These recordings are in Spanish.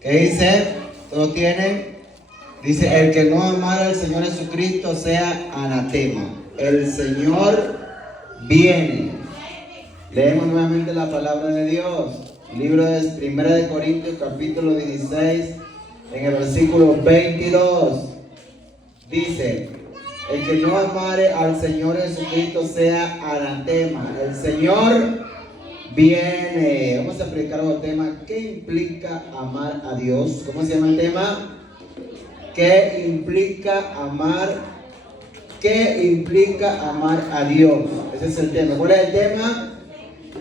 ¿Qué dice? ¿Todos tienen? Dice, el que no amara al Señor Jesucristo sea anatema. El Señor viene. Leemos nuevamente la palabra de Dios. Libro de 1 Corintios capítulo 16, en el versículo 22. Dice, el que no amare al Señor Jesucristo sea anatema. El Señor viene. Vamos a explicar el tema. ¿Qué implica amar a Dios? ¿Cómo se llama el tema? ¿Qué implica amar? ¿Qué implica amar a Dios? Ese es el tema. ¿Cuál es el tema?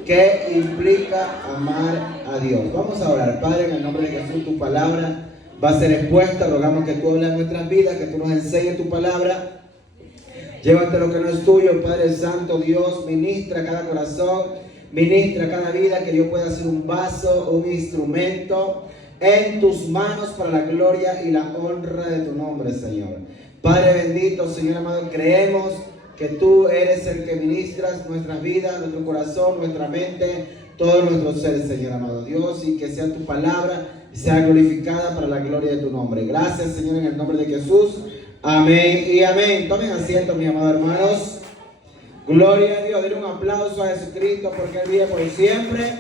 ¿Qué implica amar a Dios? Vamos a orar. Padre, en el nombre de Jesús, tu palabra va a ser expuesta. Rogamos que tú hables en nuestras vidas, que tú nos enseñes tu palabra. Llévate lo que no es tuyo, Padre Santo. Dios, ministra cada corazón, ministra cada vida, que yo pueda ser un vaso, un instrumento en tus manos para la gloria y la honra de tu nombre, Señor. Padre bendito, Señor amado, creemos que tú eres el que ministras nuestras vidas, nuestro corazón, nuestra mente, todo nuestro ser, Señor amado Dios, y que sea tu palabra sea glorificada para la gloria de tu nombre. Gracias, Señor, en el nombre de Jesús. Amén y amén. Tomen asiento, mis amados hermanos. Gloria a Dios. Denle un aplauso a Jesucristo, porque Él vive por siempre,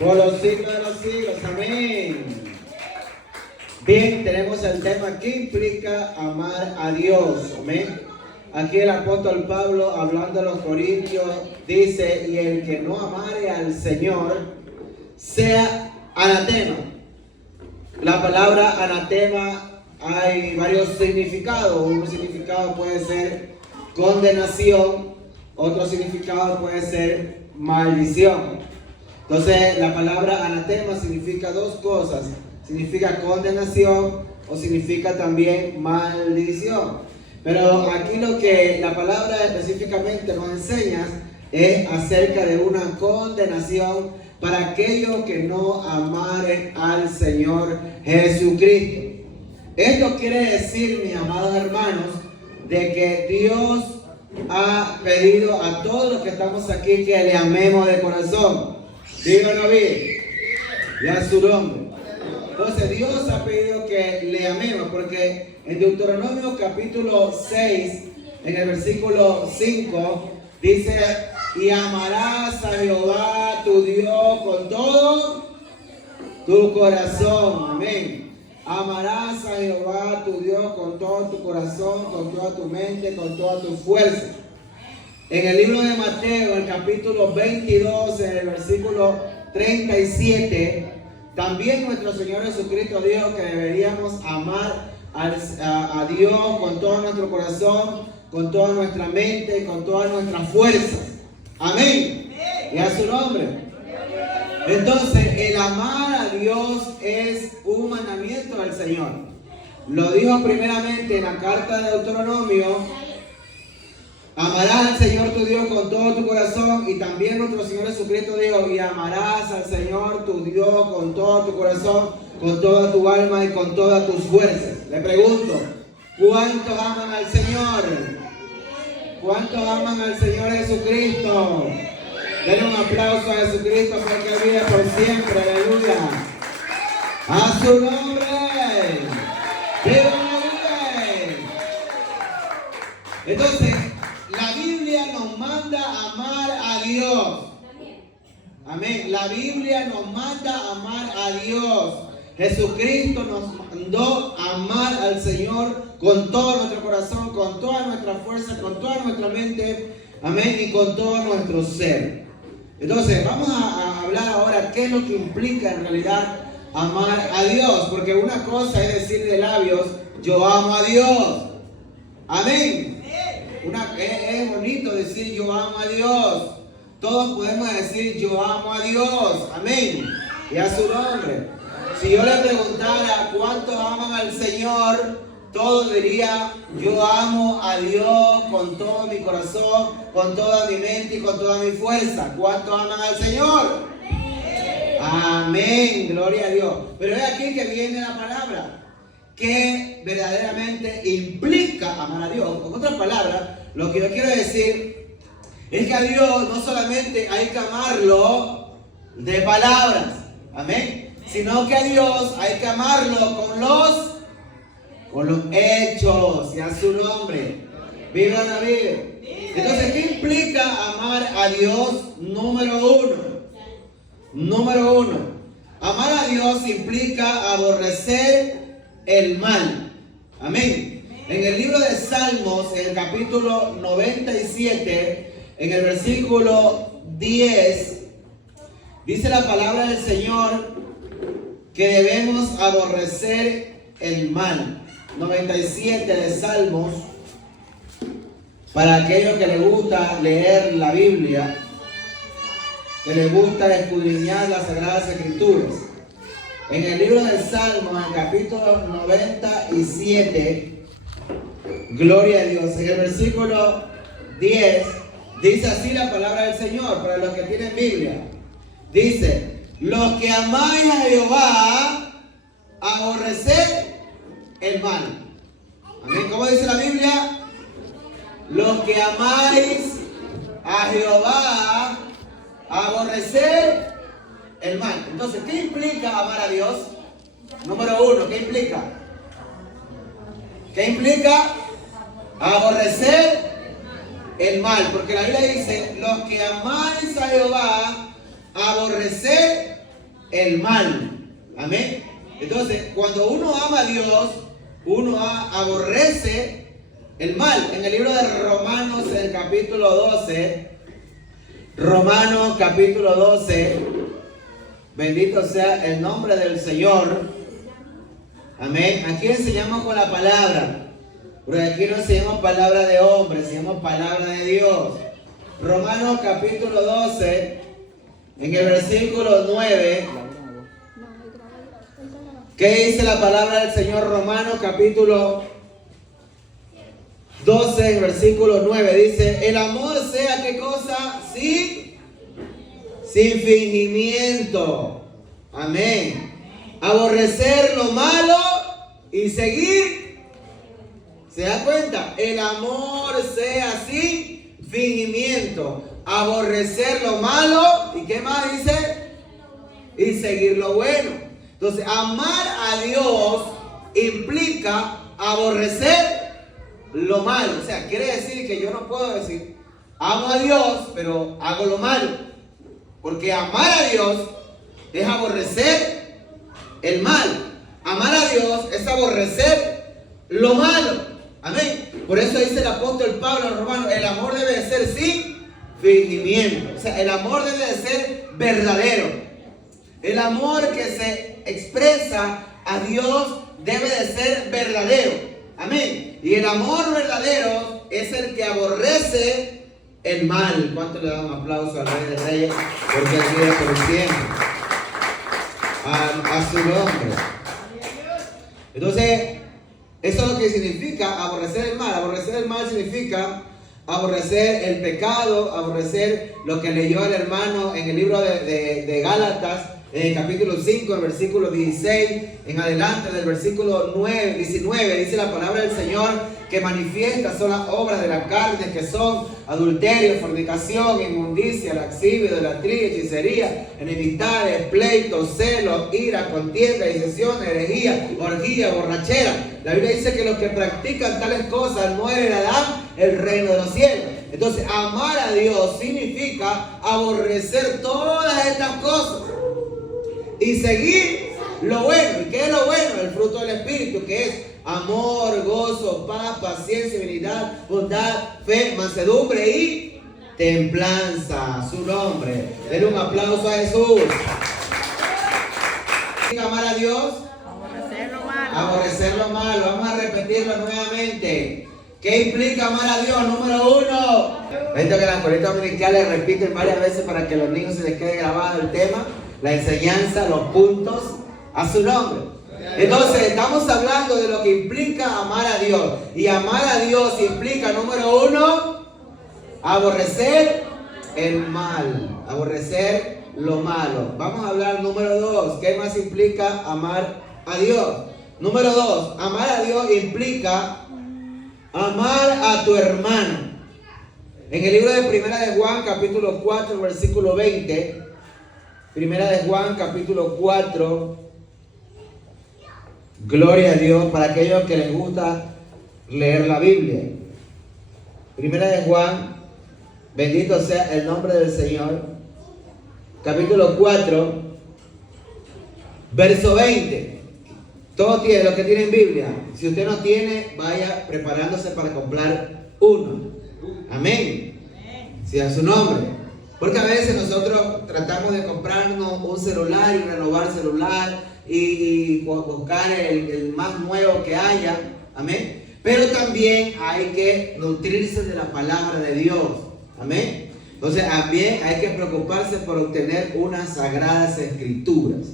por los siglos de los siglos. Amén. Bien, tenemos el tema ¿qué implica amar a Dios? Amén. Aquí el apóstol Pablo, hablando a los corintios, dice, y el que no amare al Señor sea anatema. La palabra anatema hay varios significados. Un significado puede ser condenación, otro significado puede ser maldición. Entonces la palabra anatema significa dos cosas. Significa condenación o significa también maldición. Pero aquí lo que la palabra específicamente nos enseña es acerca de una condenación para aquellos que no amaren al Señor Jesucristo. Esto quiere decir, mis amados hermanos, de que Dios ha pedido a todos los que estamos aquí que le amemos de corazón. Díganlo bien. Y a su nombre. Entonces Dios ha pedido que le amemos, porque en Deuteronomio capítulo 6, en el versículo 5, dice, y amarás a Jehová tu Dios con todo tu corazón. Amén. Amarás a Jehová tu Dios con todo tu corazón, con toda tu mente, con toda tu fuerza. En el libro de Mateo, en el capítulo 22, en el versículo 37, también nuestro Señor Jesucristo dijo que deberíamos amar a Dios con todo nuestro corazón, con toda nuestra mente y con todas nuestras fuerzas. Amén. Y a su nombre. Entonces, el amar a Dios es un mandamiento del Señor. Lo dijo primeramente en la carta de Deuteronomio. Amarás al Señor tu Dios con todo tu corazón, y también nuestro Señor Jesucristo dijo, y amarás al Señor tu Dios con todo tu corazón, con toda tu alma y con todas tus fuerzas. Le pregunto, ¿cuántos aman al Señor? ¿Cuántos aman al Señor Jesucristo? Denle un aplauso a Jesucristo porque vive por siempre. Aleluya. A su nombre. ¡Viva! Entonces, la Biblia nos manda a amar a Dios. Amén. La Biblia nos manda a amar a Dios. Jesucristo nos mandó a amar al Señor con todo nuestro corazón, con toda nuestra fuerza, con toda nuestra mente. Amén. Y con todo nuestro ser. Entonces, vamos a hablar ahora qué es lo que implica en realidad amar a Dios. Porque una cosa es decir de labios, yo amo a Dios. Amén. Es bonito decir yo amo a Dios. Todos podemos decir yo amo a Dios. Amén. Y a su nombre. Si yo le preguntara cuántos aman al Señor, todos dirían yo amo a Dios con todo mi corazón, con toda mi mente y con toda mi fuerza. ¿Cuántos aman al Señor? Amén. Gloria a Dios. Pero es aquí que viene la palabra que verdaderamente implica amar a Dios. Con otras palabras, lo que yo quiero decir es que a Dios no solamente hay que amarlo de palabras, amén, Sino que a Dios hay que amarlo con los hechos y a su nombre. Viva la vida. Entonces, ¿qué implica amar a Dios? Número uno. Amar a Dios implica aborrecer el mal. Amén. En el libro de Salmos, en el capítulo 97, en el versículo 10, dice la palabra del Señor que debemos aborrecer el mal. 97 de Salmos, para aquellos que les gusta leer la Biblia, que les gusta escudriñar las Sagradas Escrituras. En el libro de Salmos, en el capítulo 97, gloria a Dios, en el versículo 10, dice así la palabra del Señor, para los que tienen Biblia. Dice: los que amáis a Jehová, aborreced el mal. Amén. ¿Cómo dice la Biblia? Los que amáis a Jehová, aborrecer el mal. Entonces, ¿qué implica amar a Dios? Número uno, ¿qué implica? ¿Qué implica? Aborrecer el mal. Porque la Biblia dice: los que amáis a Jehová, aborrecer el mal. Amén. Entonces, cuando uno ama a Dios, uno aborrece el mal. En el libro de Romanos, en el capítulo 12, Romanos capítulo 12, bendito sea el nombre del Señor. Amén. Aquí enseñamos con la palabra, porque aquí no enseñamos palabra de hombre, enseñamos palabra de Dios. Romanos capítulo 12, en el versículo 9, ¿qué dice la palabra del Señor? Romanos capítulo 12, en versículo 9, dice: el amor sea, ¿qué cosa? Sin fingimiento. Amén. Aborrecer lo malo y seguir. ¿Se da cuenta? El amor sea sin fingimiento. Aborrecer lo malo. ¿Y qué más dice? Y seguir lo bueno. Entonces, amar a Dios implica aborrecer lo malo. O sea, quiere decir que yo no puedo decir amo a Dios, pero hago lo malo. Porque amar a Dios es aborrecer el mal. Amar a Dios es aborrecer lo malo. Amén. Por eso dice el apóstol Pablo a los romanos: el amor debe de ser sin fingimiento. O sea, el amor debe de ser verdadero. El amor que se expresa a Dios debe de ser verdadero. Amén. Y el amor verdadero es el que aborrece el mal. ¿Cuánto le dan un aplauso al Rey de Reyes? Porque Él vive por siempre. A su nombre. Entonces, eso es lo que significa aborrecer el mal. Aborrecer el mal significa aborrecer el pecado, aborrecer lo que leyó el hermano en el libro de Gálatas, en el capítulo 5, el versículo 16, en adelante del versículo 19, dice la palabra del Señor que manifiesta son las obras de la carne, que son adulterio, fornicación, inmundicia, lascivia, idolatría, hechicería, enemistades, pleitos, celos, ira, contienda, disensión, herejía, orgía, borrachera. La Biblia dice que los que practican tales cosas no heredarán el reino de los cielos. Entonces, amar a Dios significa aborrecer todas estas cosas y seguir lo bueno. ¿Y qué es lo bueno? El fruto del Espíritu, que es amor, gozo, paz, paciencia, benignidad, bondad, fe, mansedumbre y templanza. Su nombre. Denle un aplauso a Jesús. Amar a Dios. Aborrecer lo malo. Aborrecer lo malo. Vamos a repetirlo nuevamente. ¿Qué implica amar a Dios? Número uno. Esto que las escuelitas dominicales repiten varias veces para que los niños se les quede grabado el tema, la enseñanza, los puntos, a su nombre. Entonces, estamos hablando de lo que implica amar a Dios. Y amar a Dios implica, número uno, aborrecer el mal. Aborrecer lo malo. Vamos a hablar número dos. ¿Qué más implica amar a Dios? Número dos, amar a Dios implica amar a tu hermano. En el libro de Primera de Juan, capítulo 4, versículo 20, Primera de Juan, capítulo 4. Gloria a Dios para aquellos que les gusta leer la Biblia. Primera de Juan, bendito sea el nombre del Señor. Capítulo 4, verso 20. Todos tienen, los que tienen Biblia. Si usted no tiene, vaya preparándose para comprar uno. Amén. Sea su nombre. Porque a veces nosotros tratamos de comprarnos un celular y renovar el celular y buscar el más nuevo que haya. Amén. Pero también hay que nutrirse de la palabra de Dios. Amén. Entonces también hay que preocuparse por obtener unas sagradas escrituras.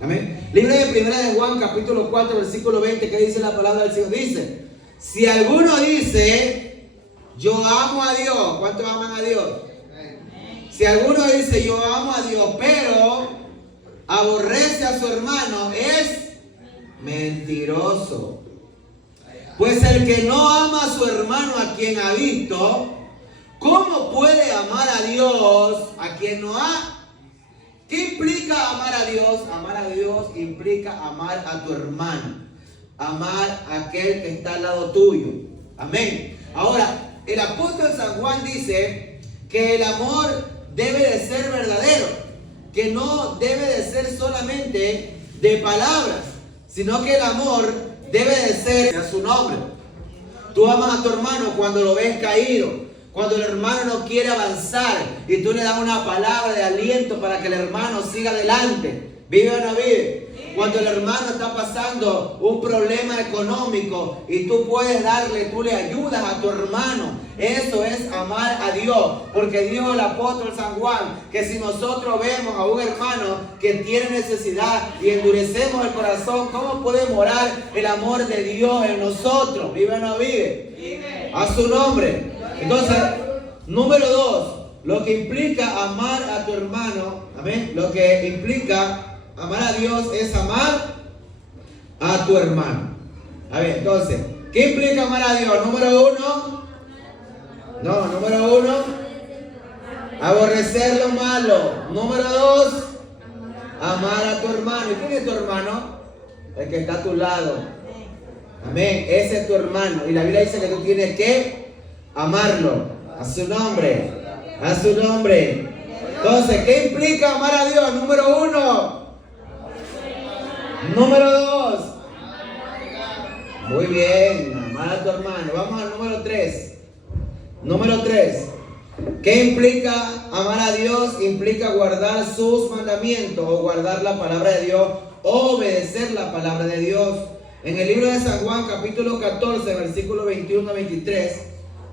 Amén. Libro de Primera de Juan, capítulo 4, versículo 20, que dice la palabra del Señor. Dice, si alguno dice, yo amo a Dios. ¿Cuántos aman a Dios? Si alguno dice, yo amo a Dios, pero aborrece a su hermano, es mentiroso. Pues el que no ama a su hermano a quien ha visto, ¿cómo puede amar a Dios a quien no ha? ¿Qué implica amar a Dios? Amar a Dios implica amar a tu hermano, amar a aquel que está al lado tuyo. Amén. Ahora, el apóstol San Juan dice que el amor debe de ser verdadero, que no debe de ser solamente de palabras, sino que el amor debe de ser a su nombre. Tú amas a tu hermano cuando lo ves caído, cuando el hermano no quiere avanzar y tú le das una palabra de aliento para que el hermano siga adelante. ¿Vive o no vive? Cuando el hermano está pasando un problema económico y tú puedes darle, tú le ayudas a tu hermano. Eso es amar a Dios. Porque dijo el apóstol San Juan que si nosotros vemos a un hermano que tiene necesidad y endurecemos el corazón, ¿cómo puede morar el amor de Dios en nosotros? ¿Vive o no vive? Vive. A su nombre. Entonces, número 2, lo que implica amar a tu hermano, amén, lo que implica amar a Dios es amar a tu hermano. A ver, entonces, ¿qué implica amar a Dios? Número 1, aborrecer lo malo. Número 2, amar a tu hermano. ¿Y quién es tu hermano? El que está a tu lado. Amén, ese es tu hermano. Y la Biblia dice que tú tienes que amarlo. A su nombre. A su nombre. Entonces, ¿qué implica amar a Dios? Número 1. Número 2. Muy bien, amar a tu hermano. Vamos al número 3. Número 3. ¿Qué implica amar a Dios? Implica guardar sus mandamientos o guardar la palabra de Dios, obedecer la palabra de Dios. En el libro de San Juan, capítulo 14, versículo 21 a 23.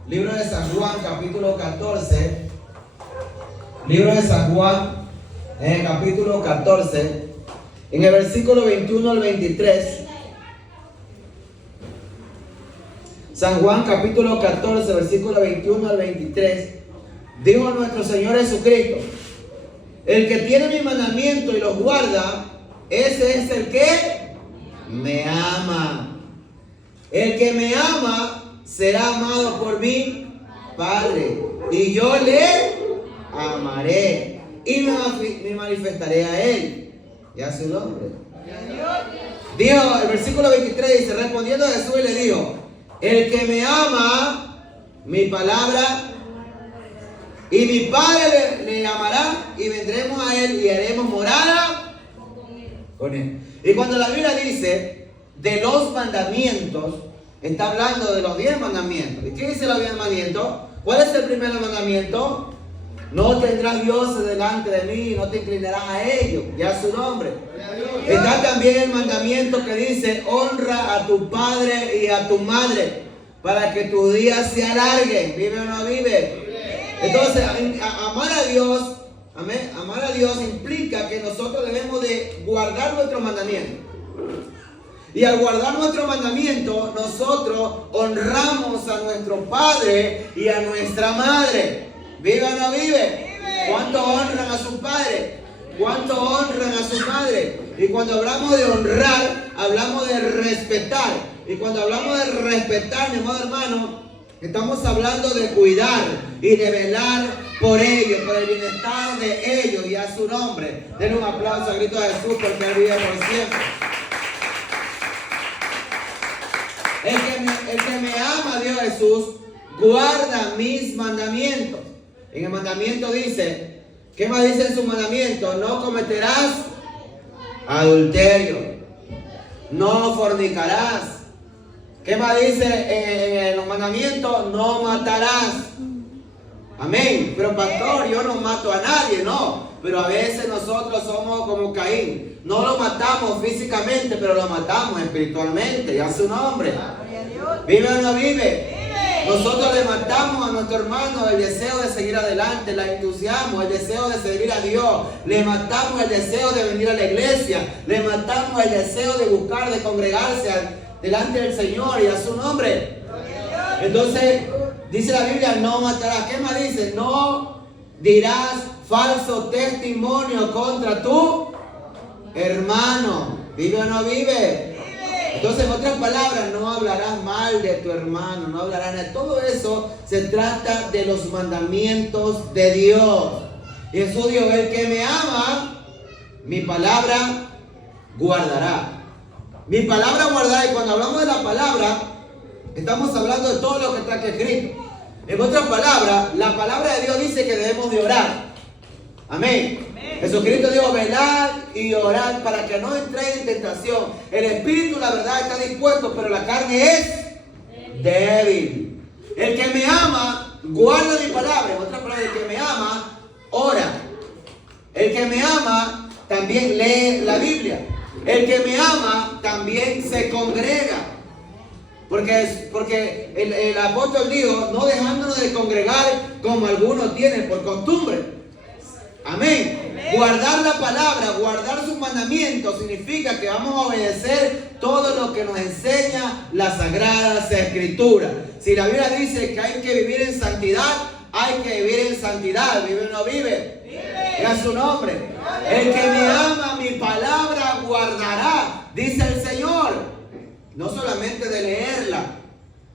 Libro de San Juan, capítulo 14. Libro de San Juan, en el capítulo 14. En el versículo 21 al 23, San Juan capítulo 14, versículo 21 al 23, dijo nuestro Señor Jesucristo, el que tiene mi mandamiento y los guarda, ese es el que me ama. El que me ama será amado por mi Padre, y yo le amaré y me manifestaré a él. Y a su nombre. Dijo, el versículo 23 dice, respondiendo Jesús le dijo, el que me ama, mi palabra, y mi Padre le amará, y vendremos a él y haremos morada con él. Y cuando la Biblia dice de los mandamientos, está hablando de los 10 mandamientos. ¿Y qué dice los 10 mandamientos? ¿Cuál es el primer mandamiento? No tendrás dioses delante de mí, no te inclinarás a ellos, y a su nombre. Está también el mandamiento que dice, honra a tu padre y a tu madre, para que tus días se alarguen. ¿Vive o no vive? Entonces, amar a Dios, amén, amar a Dios implica que nosotros debemos de guardar nuestros mandamientos. Y al guardar nuestro mandamiento, nosotros honramos a nuestro padre y a nuestra madre. ¿Vive o no vive? ¿Cuánto honran a su padre? ¿Cuánto honran a su madre? Y cuando hablamos de honrar, hablamos de respetar. Y cuando hablamos de respetar, mi amado hermano, Estamos hablando de cuidar y de velar por ellos, por el bienestar de ellos y a su nombre. Denle un aplauso a Cristo Jesús porque Él vive por siempre. El que me ama, Dios Jesús, guarda mis mandamientos. En el mandamiento dice, ¿qué más dice en su mandamiento? No cometerás adulterio, no fornicarás. ¿Qué más dice en los mandamientos? No matarás. Amén. Pero pastor, yo no mato a nadie, no. Pero a veces nosotros somos como Caín. No lo matamos físicamente, pero lo matamos espiritualmente. Y a su nombre. ¿Vive o no vive? Nosotros le matamos a nuestro hermano el deseo de seguir adelante, el entusiasmo, el deseo de servir a Dios. Le matamos el deseo de venir a la iglesia. Le matamos el deseo de buscar, de congregarse delante del Señor y a su nombre. Entonces, dice la Biblia, no matarás. ¿Qué más dice? No dirás falso testimonio contra tu hermano. ¿Vive o no vive? Entonces, en otras palabras, no hablarás mal de tu hermano, no hablarás de todo eso. Se trata de los mandamientos de Dios. Jesús dijo, el que me ama, mi palabra guardará. Mi palabra guardará. Y cuando hablamos de la palabra, estamos hablando de todo lo que está aquí escrito. En otras palabras, la palabra de Dios dice que debemos de orar. Amén. Jesucristo dijo, velad y orad para que no entréis en tentación. El espíritu, la verdad, está dispuesto, pero la carne es débil. El que me ama, guarda mi palabra. En otras palabras, el que me ama, ora. El que me ama, también lee la Biblia. El que me ama, también se congrega. Porque el apóstol dijo, no dejándonos de congregar como algunos tienen por costumbre. Amén. Guardar la palabra, guardar sus mandamientos, significa que vamos a obedecer todo lo que nos enseña las Sagradas Escrituras. Si la Biblia dice que hay que vivir en santidad, hay que vivir en santidad. ¿Vive o no vive? Vive. A su nombre. El que me ama, mi palabra guardará, dice el Señor. No solamente de leerla,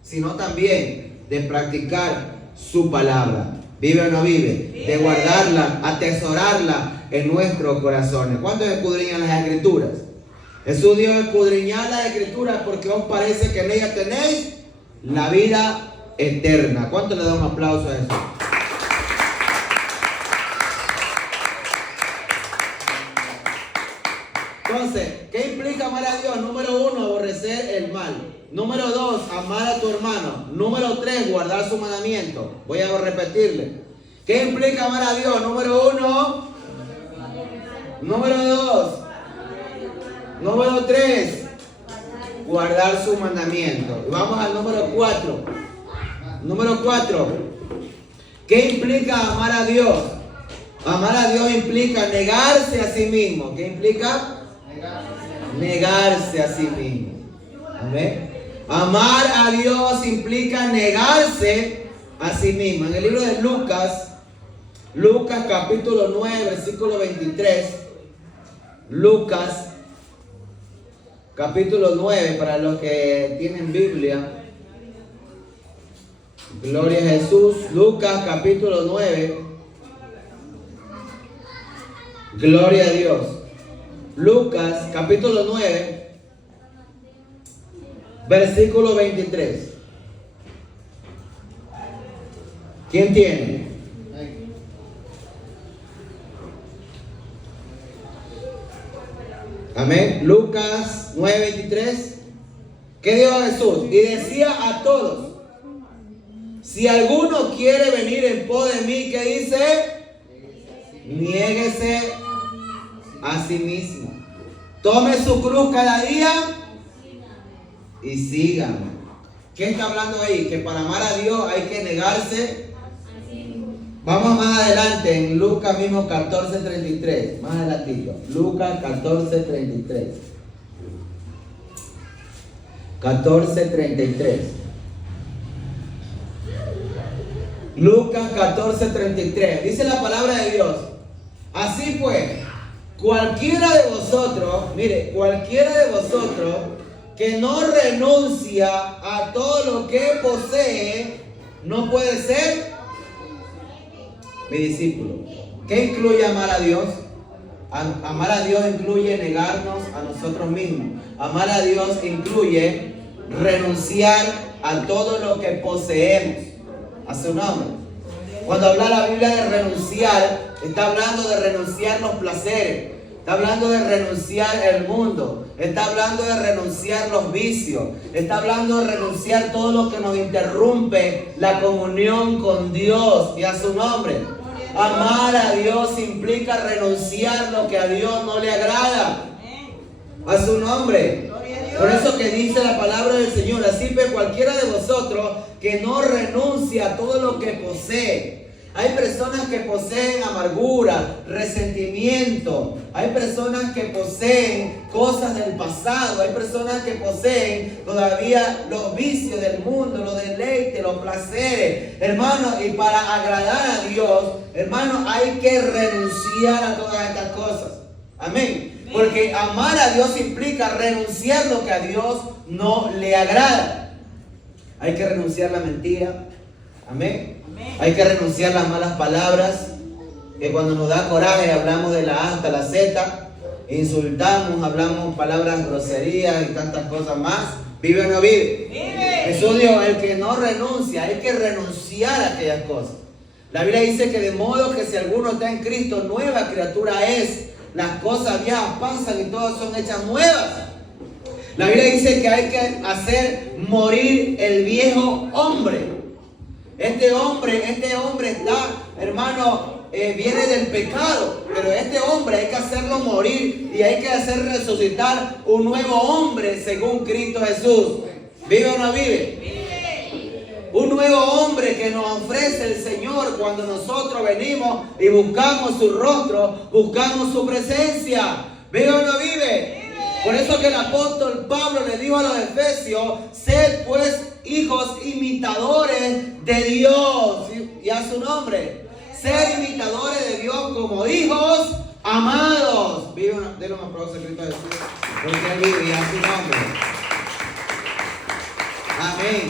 sino también de practicar su palabra. ¿Vive o no vive? De guardarla, atesorarla en nuestros corazones. ¿Cuántos escudriñan las Escrituras? Jesús dijo, escudriñad las Escrituras porque os parece que en ellas tenéis la vida eterna. ¿Cuántos le dan un aplauso a eso? Entonces, ¿qué implica amar a Dios? Número 1, aborrecer el mal. Número 2, amar a tu hermano. Número 3, guardar su mandamiento. Voy a repetirle. ¿Qué implica amar a Dios? Número 1. Número 2. Número 3, guardar su mandamiento. Vamos al número 4. Número 4. ¿Qué implica amar a Dios? Amar a Dios implica negarse a sí mismo. ¿Qué implica? Negarse a sí mismo. Amén. Amar a Dios implica negarse a sí mismo. En el libro de Lucas capítulo 9, versículo 23. Lucas capítulo 9, para los que tienen Biblia. Gloria a Jesús. Lucas capítulo 9. Gloria a Dios. Lucas capítulo 9, versículo 23. ¿Quién tiene? Amén. Lucas 9, 23. ¿Qué dijo Jesús? Y decía a todos, si alguno quiere venir en pos de mí, ¿qué dice? Niéguese a sí mismo. Tome su cruz cada día y sígame. ¿Qué está hablando ahí? Que para amar a Dios hay que negarse. Vamos más adelante en Lucas mismo 14:33. Más adelantito. Lucas 14:33. 14:33. Lucas 14:33. Dice la palabra de Dios. Así pues, cualquiera de vosotros, mire, cualquiera de vosotros que no renuncia a todo lo que posee, no puede ser mi discípulo. ¿Qué incluye amar a Dios? Amar a Dios incluye negarnos a nosotros mismos. Amar a Dios incluye renunciar a todo lo que poseemos, a su nombre. Cuando habla la Biblia de renunciar, está hablando de renunciar los placeres, está hablando de renunciar el mundo, está hablando de renunciar los vicios, está hablando de renunciar todo lo que nos interrumpe la comunión con Dios y a su nombre. Amar a Dios implica renunciar lo que a Dios no le agrada, a su nombre. Por eso que dice la palabra del Señor: así ve cualquiera de vosotros que no renuncia a todo lo que posee. Hay personas que poseen amargura, resentimiento. Hay personas que poseen cosas del pasado. Hay personas que poseen todavía los vicios del mundo, los deleites, los placeres. Hermano, y para agradar a Dios, hermano, hay que renunciar a todas estas cosas. Amén. Porque amar a Dios implica renunciar lo que a Dios no le agrada. Hay que renunciar a la mentira. Amén. Hay que renunciar a las malas palabras, que cuando nos da coraje hablamos de la A hasta la Z, insultamos, hablamos palabras groserías y tantas cosas más. ¿Vive o no vive? ¡Vive! Jesús dijo: el que no renuncia, hay que renunciar a aquellas cosas. La Biblia dice que de modo que si alguno está en Cristo, nueva criatura es. Las cosas viejas pasan y todas son hechas nuevas. La Biblia dice que hay que hacer morir el viejo hombre. Este hombre está, hermano, viene del pecado, pero este hombre hay que hacerlo morir y hay que hacer resucitar un nuevo hombre según Cristo Jesús. ¿Vive o no vive? Vive. Un nuevo hombre que nos ofrece el Señor cuando nosotros venimos y buscamos su rostro, buscamos su presencia. ¿Vive o no vive? Por eso que el apóstol Pablo le dijo a los efesios: sed pues hijos imitadores de Dios y a su nombre. Ser imitadores de Dios como hijos amados. Denle un aplauso a Cristo Jesús, porque Él vive y a su nombre. Amén.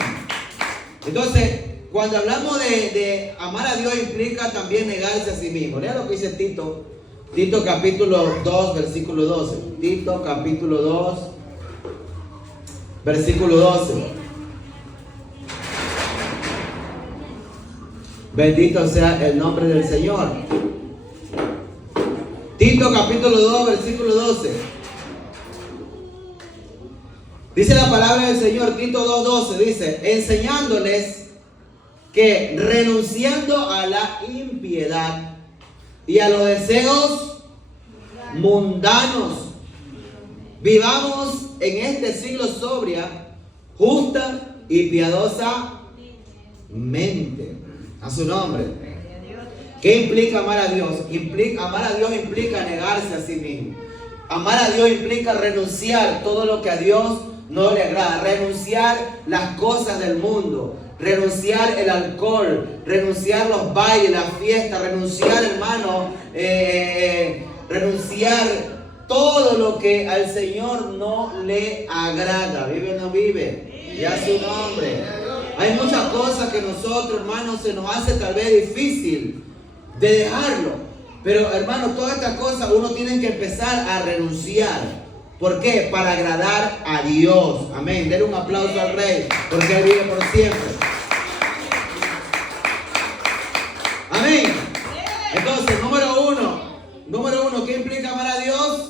Entonces, cuando hablamos de amar a Dios, implica también negarse a sí mismo. Lea lo que dice Tito. Tito capítulo 2, versículo 12. Tito capítulo 2, versículo 12. Bendito sea el nombre del Señor. Tito capítulo 2, versículo 12. Dice la palabra del Señor, Tito 2:12, dice: enseñándoles que renunciando a la impiedad y a los deseos mundanos, vivamos en este siglo sobria, justa y piadosamente. A su nombre. ¿Qué implica amar a Dios? Amar a Dios implica negarse a sí mismo. Amar a Dios implica renunciar todo lo que a Dios no le agrada. Renunciar las cosas del mundo. Renunciar el alcohol. Renunciar los bailes, las fiestas. Renunciar, hermano. Renunciar todo lo que al Señor no le agrada. ¿Vive o no vive? Y a su nombre. Hay muchas cosas que nosotros, hermanos, se nos hace tal vez difícil de dejarlo. Pero, hermanos, todas estas cosas uno tiene que empezar a renunciar. ¿Por qué? Para agradar a Dios. Amén. Denle un aplauso al Rey, porque Él vive por siempre. Amén. Entonces, número uno, ¿qué implica amar a Dios?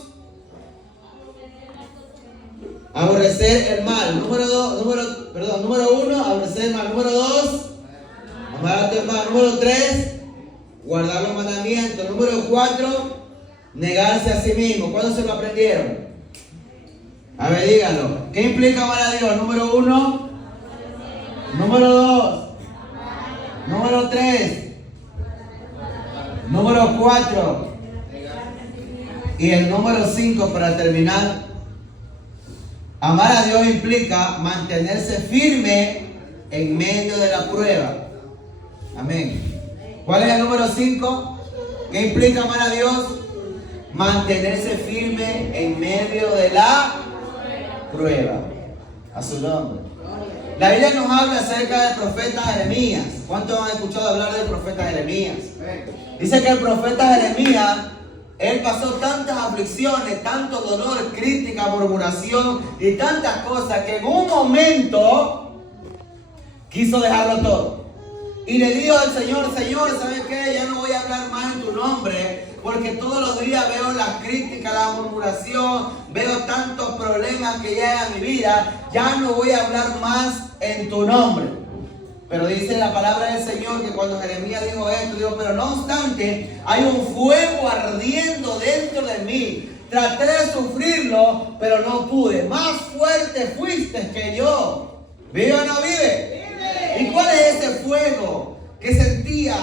Aborrecer el mal. Número uno, aborrecer el mal. Número dos, amar al mal. Número tres, guardar los mandamientos. Número cuatro, negarse a sí mismo. ¿Cuándo se lo aprendieron? A ver, díganlo. ¿Qué implica amar a Dios? Número uno. Número dos. Número tres. Número cuatro. Y el número 5 para terminar. Amar a Dios implica mantenerse firme en medio de la prueba. Amén. ¿Cuál es el número 5? ¿Qué implica amar a Dios? Mantenerse firme en medio de la prueba. A su nombre. La Biblia nos habla acerca del profeta Jeremías. ¿Cuántos han escuchado hablar del profeta Jeremías? Dice que el profeta Jeremías, él pasó tantas aflicciones, tanto dolor, crítica, murmuración y tantas cosas que en un momento quiso dejarlo todo. Y le dijo al Señor, Señor, ¿sabes qué? Ya no voy a hablar más en tu nombre, porque todos los días veo las críticas, la murmuración, veo tantos problemas que llegan a mi vida, ya no voy a hablar más en tu nombre. Pero dice la palabra del Señor que cuando Jeremías dijo esto, dijo, pero no obstante, hay un fuego ardiendo dentro de mí. Traté de sufrirlo, pero no pude. Más fuerte fuiste que yo. ¿Vive o no vive? ¿Y cuál es ese fuego que sentía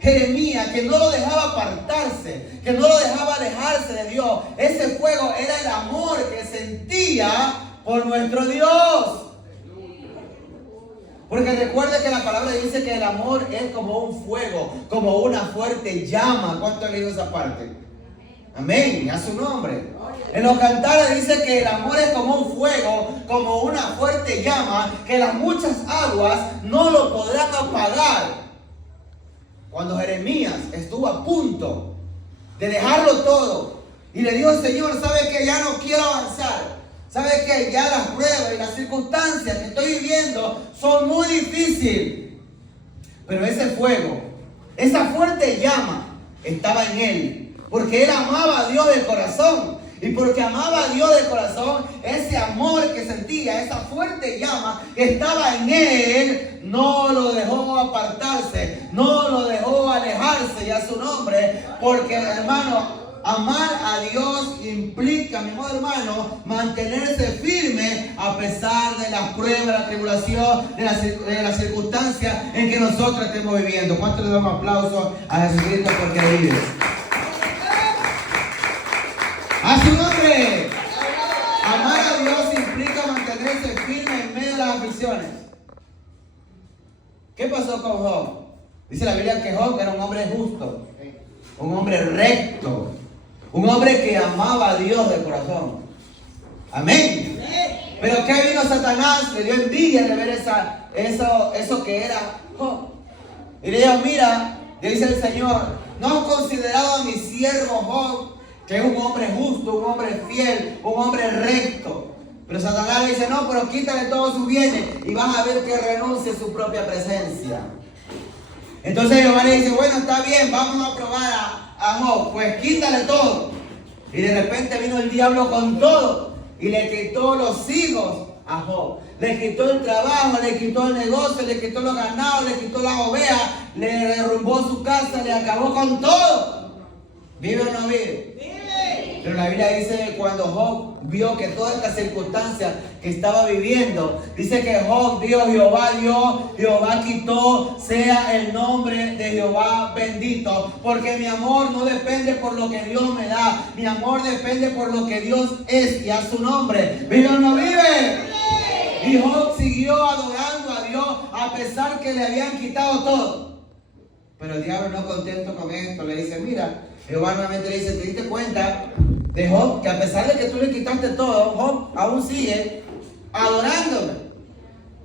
Jeremías, que no lo dejaba apartarse, que no lo dejaba alejarse de Dios? Ese fuego era el amor que sentía por nuestro Dios. Porque recuerde que la palabra dice que el amor es como un fuego, como una fuerte llama. ¿Cuánto han leído esa parte? Amén, a su nombre. En los cantares dice que el amor es como un fuego, como una fuerte llama, que las muchas aguas no lo podrán apagar. Cuando Jeremías estuvo a punto de dejarlo todo y le dijo, Señor, ¿sabe que ya no quiero avanzar? ¿Sabe que ya las pruebas y las circunstancias que estoy viviendo son muy difíciles? Pero ese fuego, esa fuerte llama estaba en él, porque él amaba a Dios de corazón. Y porque amaba a Dios de corazón, ese amor que sentía, esa fuerte llama que estaba en él, no lo dejó apartarse, no lo dejó alejarse, y a su nombre. Porque, hermano, amar a Dios implica, mi amado hermano, mantenerse firme a pesar de las pruebas, la tribulación, de las circunstancias en que nosotros estemos viviendo. ¿Cuánto le damos aplausos a Jesucristo porque vive? ¡A su nombre! Amar a Dios implica mantenerse firme en medio de las aflicciones. ¿Qué pasó con Job? Dice la Biblia que Job era un hombre justo, un hombre recto, un hombre que amaba a Dios de corazón. Amén. Pero ¿qué vino Satanás? Le dio envidia de ver eso que era Job. Y le dijo, mira, le dice el Señor, ¿no has considerado a mi siervo Job, que es un hombre justo, un hombre fiel, un hombre recto? Pero Satanás le dice, no, pero quítale todos sus bienes y vas a ver que renuncie a su propia presencia. Entonces Jehová le dice, bueno, está bien, vamos a probar a Job, pues quítale todo. Y de repente vino el diablo con todo y le quitó los hijos a Job. Le quitó el trabajo, le quitó el negocio, le quitó los ganados, le quitó las ovejas, le derrumbó su casa, le acabó con todo. ¿Vive o no vive? Pero la Biblia dice que cuando Job vio que todas estas circunstancias que estaba viviendo, dice que Job dio, Jehová quitó, sea el nombre de Jehová bendito. Porque mi amor no depende por lo que Dios me da, mi amor depende por lo que Dios es, y a su nombre. ¿Vive o no vive? Y Job siguió adorando a Dios a pesar que le habían quitado todo. Pero el diablo, no contento con esto, le dice, mira, Jehová nuevamente le dice, ¿te diste cuenta de Job? Que a pesar de que tú le quitaste todo, Job aún sigue adorándome.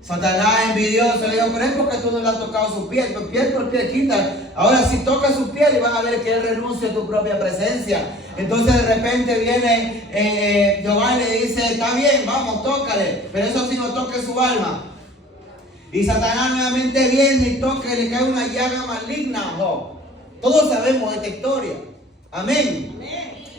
Satanás envidioso le dijo, pero es porque tú no le has tocado su piel, tu piel por piel quita. Ahora si tocas su piel y vas a ver que él renuncia a tu propia presencia. Entonces de repente viene Jehová y le dice, está bien, vamos, tócale, pero eso sí no toque su alma. Y Satanás nuevamente viene y toca y le cae una llaga maligna a Job. Todos sabemos esta historia. Amén.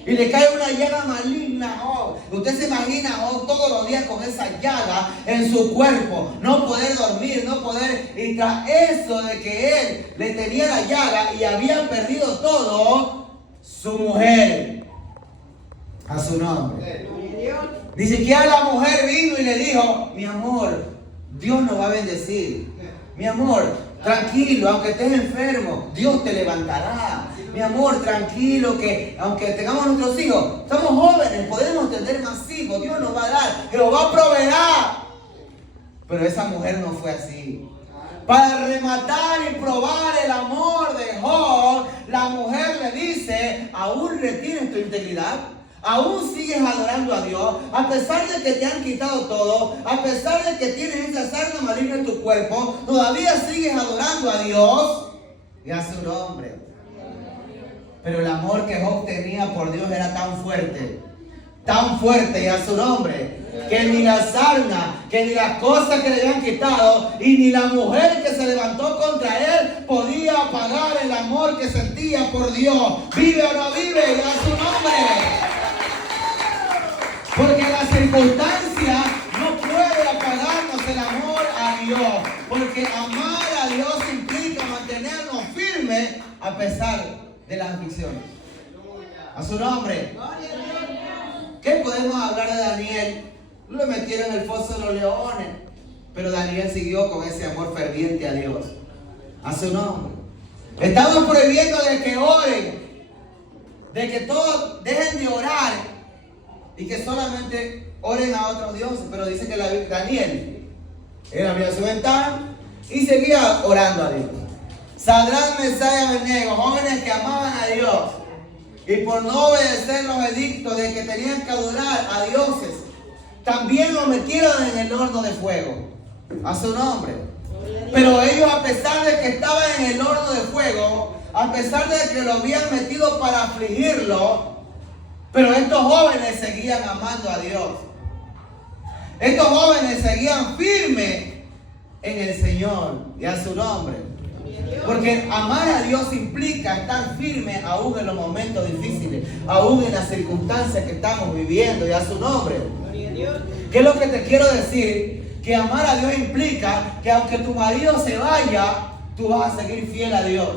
Y le cae una llaga maligna a Job. Usted se imagina a Job todos los días con esa llaga en su cuerpo. No poder dormir, no poder. Y tras eso de que él le tenía la llaga y había perdido todo, su mujer, a su nombre. Ni siquiera la mujer vino y le dijo, mi amor, Dios nos va a bendecir. Mi amor, tranquilo, aunque estés enfermo, Dios te levantará. Mi amor, tranquilo, que aunque tengamos nuestros hijos, estamos jóvenes, podemos tener más hijos, Dios nos va a dar, Jehová proveerá. Pero esa mujer no fue así. Para rematar y probar el amor de Job, la mujer le dice, ¿aún retienes tu integridad? aún sigues adorando a Dios, a pesar de que te han quitado todo, a pesar de que tienes esa sarna maligna en tu cuerpo, todavía sigues adorando a Dios y a su nombre. Pero el amor que Job tenía por Dios era tan fuerte y a su nombre, que ni la sarna, que ni las cosas que le habían quitado y ni la mujer que se levantó contra él podía apagar el amor que sentía por Dios. Vive o no vive, y a su nombre. Porque la circunstancia no puede apagarnos el amor a Dios. Porque amar a Dios implica mantenernos firmes a pesar de las aflicciones. A su nombre. ¿Qué podemos hablar de Daniel? Lo metieron en el foso de los leones, pero Daniel siguió con ese amor ferviente a Dios. A su nombre. Estamos prohibiendo de que oren, de que todos dejen de orar y que solamente oren a otros dioses. Pero dice que Daniel, él abrió su ventana y seguía orando a Dios. Sadrach, Mesach y Abednego, jóvenes que amaban a Dios, y por no obedecer los edictos de que tenían que adorar a dioses, también lo metieron en el horno de fuego. A su nombre. Pero ellos, a pesar de que estaban en el horno de fuego, a pesar de que lo habían metido para afligirlo, pero estos jóvenes seguían amando a Dios. Estos jóvenes seguían firmes en el Señor y a su nombre. Porque amar a Dios implica estar firme aún en los momentos difíciles, aún en las circunstancias que estamos viviendo y a su nombre. ¿Qué es lo que te quiero decir? Que amar a Dios implica que aunque tu marido se vaya, tú vas a seguir fiel a Dios.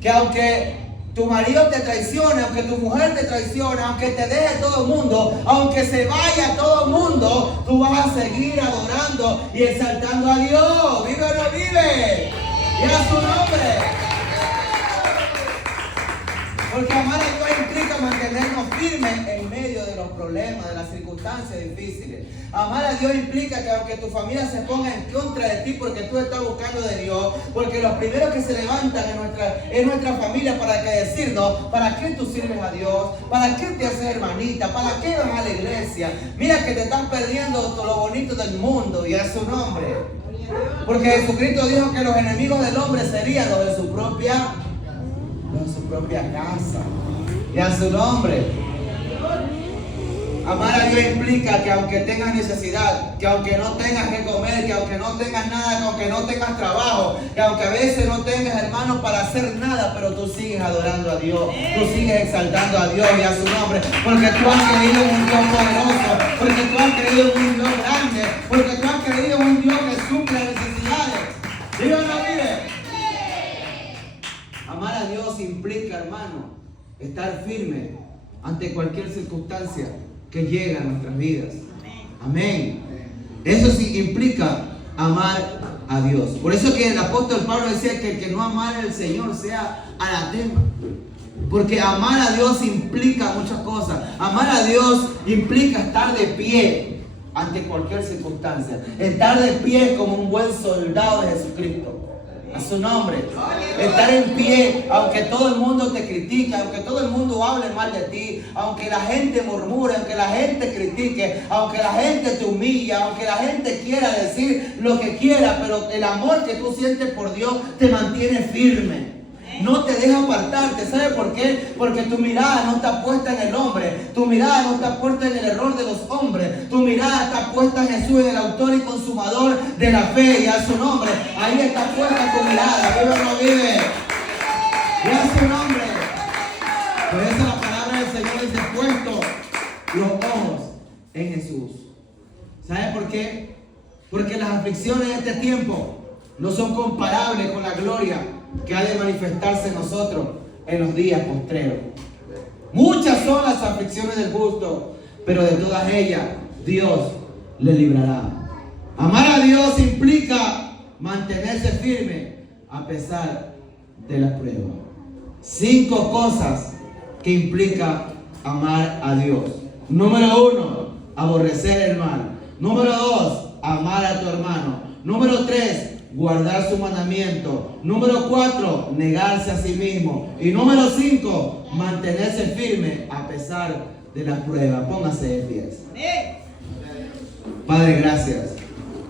Que aunque tu marido te traicione, aunque tu mujer te traicione, aunque te deje todo el mundo, aunque se vaya todo el mundo, tú vas a seguir adorando y exaltando a Dios. ¡Vive o no vive! ¡Y a su nombre! Porque amar a Dios implica mantenernos firmes en medio de los problemas, de las circunstancias difíciles. Amar a Dios implica que aunque tu familia se ponga en contra de ti porque tú estás buscando de Dios, porque los primeros que se levantan en nuestra familia para que decirnos, ¿para qué tú sirves a Dios? ¿Para qué te haces hermanita? ¿Para qué vas a la iglesia? Mira que te estás perdiendo todo lo bonito del mundo y a su nombre. Porque Jesucristo dijo que los enemigos del hombre serían los de su propia casa. Y a su nombre. Amar a Dios implica que aunque tengas necesidad, que aunque no tengas que comer, que aunque no tengas nada, que aunque no tengas trabajo, que aunque a veces no tengas hermanos para hacer nada, pero tú sigues adorando a Dios, tú sigues exaltando a Dios y a su nombre, porque tú has creído en un Dios poderoso, porque tú has creído en un Dios grande, porque tú has creído en un Dios que suple necesidades. ¿Vive o no vive? Amar a Dios implica, hermano, estar firme ante cualquier circunstancia que llega a nuestras vidas. Amén. Eso sí implica amar a Dios. Por eso que el apóstol Pablo decía que el que no amara al Señor sea anatema. Porque amar a Dios implica muchas cosas. Amar a Dios implica estar de pie ante cualquier circunstancia. Estar de pie como un buen soldado de Jesucristo. A su nombre. Estar en pie, aunque todo el mundo te critique, aunque todo el mundo hable mal de ti, aunque la gente murmure, aunque la gente critique, aunque la gente te humilla, aunque la gente quiera decir lo que quiera, pero el amor que tú sientes por Dios te mantiene firme. No te deja apartarte. ¿Sabe por qué? Porque tu mirada no está puesta en el hombre. Tu mirada no está puesta en el error de los hombres. Tu mirada está puesta en Jesús, en el autor y consumador de la fe, y a su nombre. Ahí está puesta tu mirada. Vive o no vive. Y a su nombre. Por eso la palabra del Señor dice: puesto los ojos en Jesús. ¿Sabe por qué? Porque las aflicciones de este tiempo no son comparables con la gloria que ha de manifestarse en nosotros en los días postreros. Muchas son las aflicciones del justo, pero de todas ellas Dios le librará. Amar a Dios implica mantenerse firme a pesar de las pruebas. 5 cosas que implica amar a Dios. Número 1, aborrecer el mal. Número 2, amar a tu hermano. Número 3, guardar su mandamiento. Número 4, negarse a sí mismo. Y número 5, mantenerse firme a pesar de la prueba. Póngase de pies. Padre, gracias.